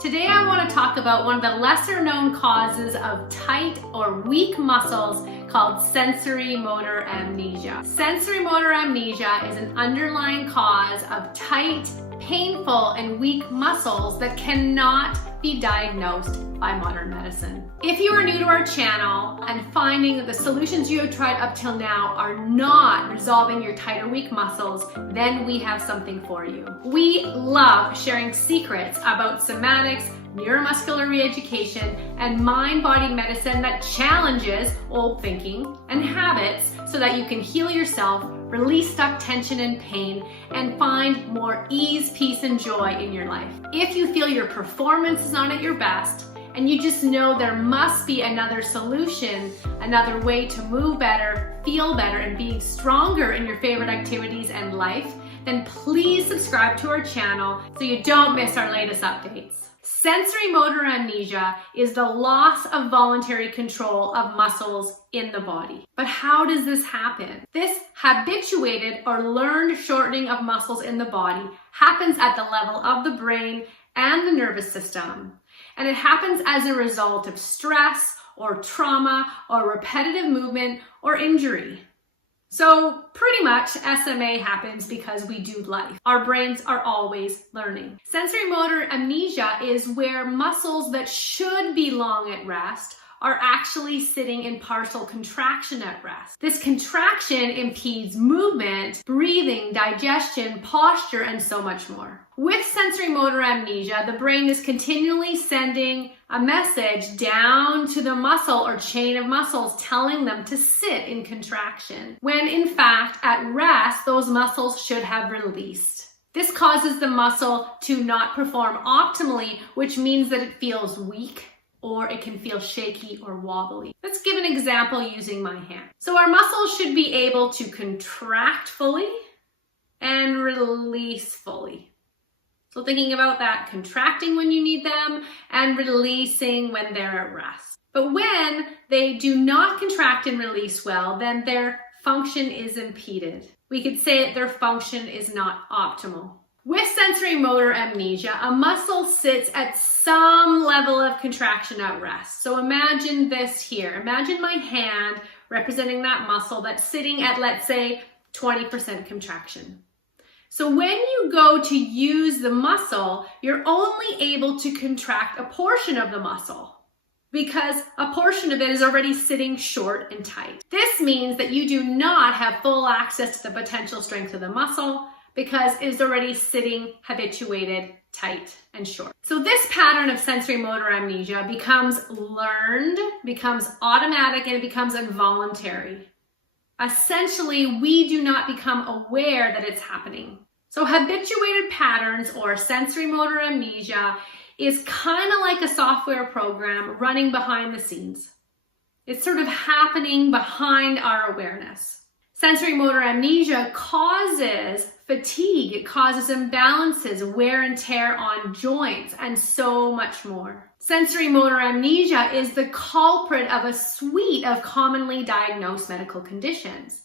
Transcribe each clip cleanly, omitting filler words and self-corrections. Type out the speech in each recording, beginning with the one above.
Today I want to talk about one of the lesser known causes of tight or weak muscles called sensory motor amnesia. Sensory motor amnesia is an underlying cause of tight, painful, and weak muscles that cannot be diagnosed by modern medicine. If you are new to our channel and finding that the solutions you have tried up till now are not resolving your tight or weak muscles, then we have something for you. We love sharing secrets about somatics, neuromuscular re-education, and mind-body medicine that challenges old thinking and habits so that you can heal yourself, release stuck tension and pain, and find more ease, peace, and joy in your life. If you feel your performance is not at your best, and you just know there must be another solution, another way to move better, feel better, and be stronger in your favorite activities and life, then please subscribe to our channel so you don't miss our latest updates. Sensory motor amnesia is the loss of voluntary control of muscles in the body. But how does this happen? This habituated or learned shortening of muscles in the body happens at the level of the brain and the nervous system. And it happens as a result of stress or trauma or repetitive movement or injury. So pretty much SMA happens because we do life. Our brains are always learning. Sensory motor amnesia is where muscles that should be long at rest are actually sitting in partial contraction at rest. This contraction impedes movement, breathing, digestion, posture, and so much more. With sensory motor amnesia, the brain is continually sending a message down to the muscle or chain of muscles telling them to sit in contraction, when in fact, at rest, those muscles should have released. This causes the muscle to not perform optimally, which means that it feels weak, or it can feel shaky or wobbly. Let's give an example using my hand. So our muscles should be able to contract fully and release fully. So thinking about that, contracting when you need them and releasing when they're at rest. But when they do not contract and release well, then their function is impeded. We could say that their function is not optimal. With sensory motor amnesia, a muscle sits at some level of contraction at rest. So imagine this here. Imagine my hand representing that muscle that's sitting at, let's say, 20% contraction. So when you go to use the muscle, you're only able to contract a portion of the muscle because a portion of it is already sitting short and tight. This means that you do not have full access to the potential strength of the muscle because it's already sitting habituated, tight, and short. So this pattern of sensory motor amnesia becomes learned, becomes automatic, and it becomes involuntary. Essentially, we do not become aware that it's happening. So habituated patterns or sensory motor amnesia is kind of like a software program running behind the scenes. It's sort of happening behind our awareness. Sensory motor amnesia causes fatigue, it causes imbalances, wear and tear on joints, and so much more. Sensory motor amnesia is the culprit of a suite of commonly diagnosed medical conditions,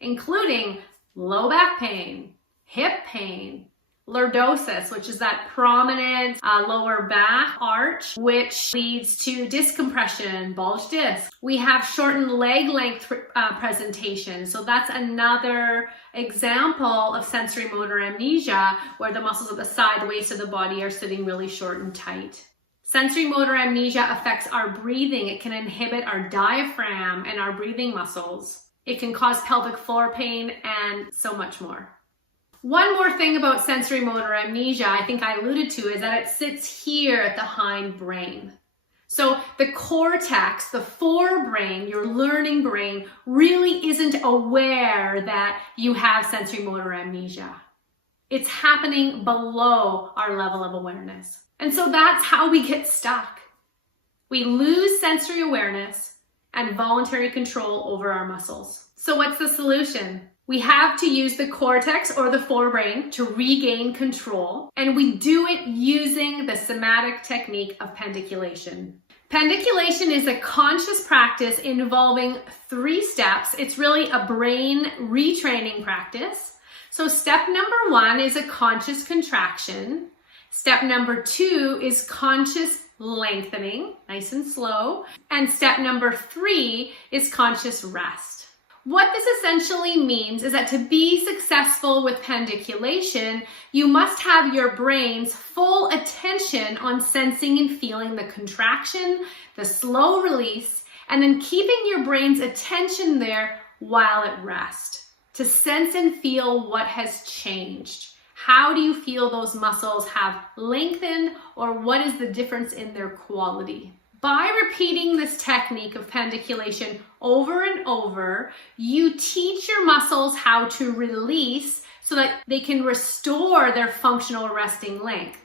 including low back pain, hip pain, lordosis, which is that prominent lower back arch, which leads to disc compression, bulge disc. We have shortened leg length presentation. So that's another example of sensory motor amnesia where the muscles of the side, the waist of the body are sitting really short and tight. Sensory motor amnesia affects our breathing. It can inhibit our diaphragm and our breathing muscles. It can cause pelvic floor pain and so much more. One more thing about sensory motor amnesia I think I alluded to is that it sits here at the hind brain. So the cortex, the forebrain, your learning brain, really isn't aware that you have sensory motor amnesia. It's happening below our level of awareness. And so that's how we get stuck. We lose sensory awareness and voluntary control over our muscles. So what's the solution? We have to use the cortex or the forebrain to regain control, and we do it using the somatic technique of pendiculation. Pendiculation is a conscious practice involving 3 steps. It's really a brain retraining practice. So step number 1 is a conscious contraction. Step number 2 is conscious lengthening, nice and slow. And step number 3 is conscious rest. What this essentially means is that to be successful with pendiculation, you must have your brain's full attention on sensing and feeling the contraction, the slow release, and then keeping your brain's attention there while at rest to sense and feel what has changed. How do you feel those muscles have lengthened, or what is the difference in their quality? By repeating this technique of pendiculation over and over, you teach your muscles how to release so that they can restore their functional resting length.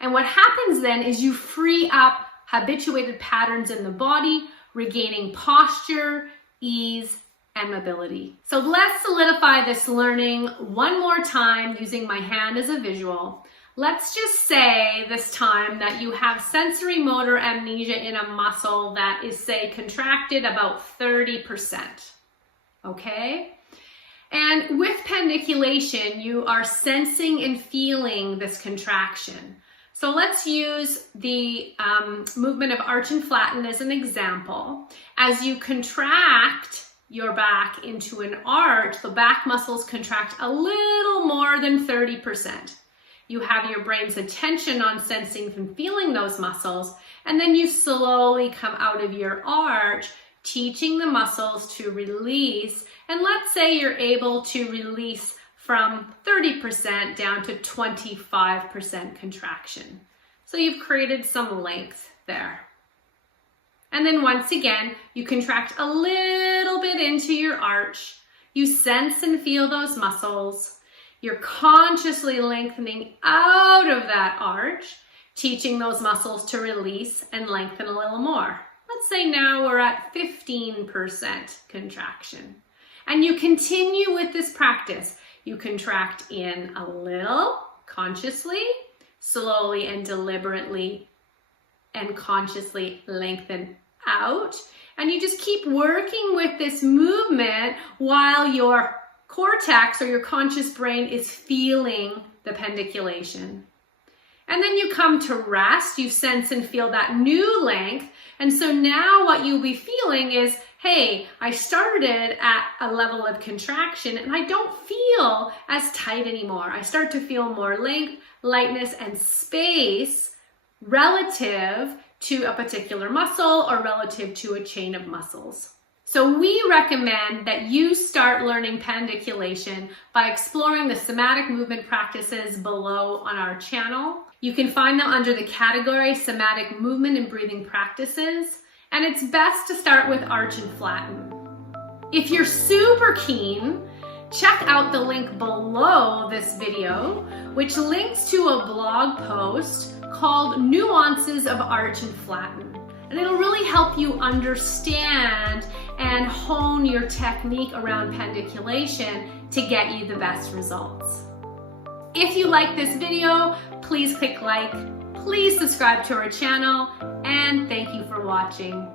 And what happens then is you free up habituated patterns in the body, regaining posture, ease, and mobility. So let's solidify this learning one more time using my hand as a visual. Let's just say this time that you have sensory motor amnesia in a muscle that is, say, contracted about 30%, okay? And with pendiculation, you are sensing and feeling this contraction. So let's use the movement of arch and flatten as an example. As you contract your back into an arch, the back muscles contract a little more than 30%. You have your brain's attention on sensing and feeling those muscles, and then you slowly come out of your arch, teaching the muscles to release. And let's say you're able to release from 30% down to 25% contraction. So you've created some length there. And then once again, you contract a little bit into your arch. You sense and feel those muscles. You're consciously lengthening out of that arch, teaching those muscles to release and lengthen a little more. Let's say now we're at 15% contraction. And you continue with this practice. You contract in a little, consciously, slowly and deliberately, and consciously lengthen out. And you just keep working with this movement while your cortex or your conscious brain is feeling the pendiculation. And then you come to rest, you sense and feel that new length. And so now what you'll be feeling is, hey, I started at a level of contraction and I don't feel as tight anymore. I start to feel more length, lightness, and space relative to a particular muscle or relative to a chain of muscles. So we recommend that you start learning pendiculation by exploring the somatic movement practices below on our channel. You can find them under the category Somatic Movement and Breathing Practices, and it's best to start with arch and flatten. If you're super keen, check out the link below this video, which links to a blog post called Nuances of Arch and Flatten. And it'll really help you understand and hone your technique around pendiculation to get you the best results. If you like this video, please click like, please subscribe to our channel, and thank you for watching.